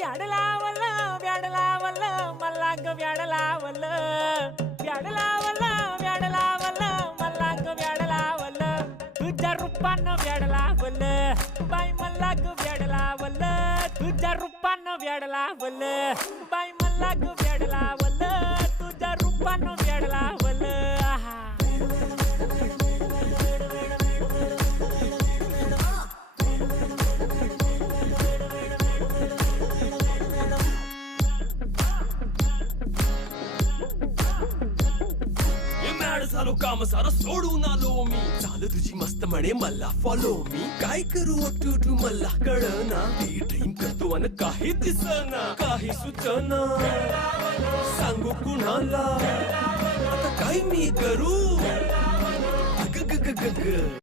व्याड लावलं व्याड लावलं मला ग व्याड लावलं व्याड लावलं व्याड लावलं मला ग व्याड लावलं तुझ्या रूपानं व्याड लावलं बाई मला ग व्याड लावलं तुझ्या रूपानं व्याड लावलं बाई मला ग व्याड लावलं तुझ्या रूपानं व्याड लावलं आहा झालो काम सारं सोडून आलो मी चाल तुझी मस्त म्हणे मला फॉलो मी काय करू टू मला कळना ती ड्रीम करतो अन काही दिसना काही सुचना सांगू कुणाला आता काय मी करू ग ग ग ग ग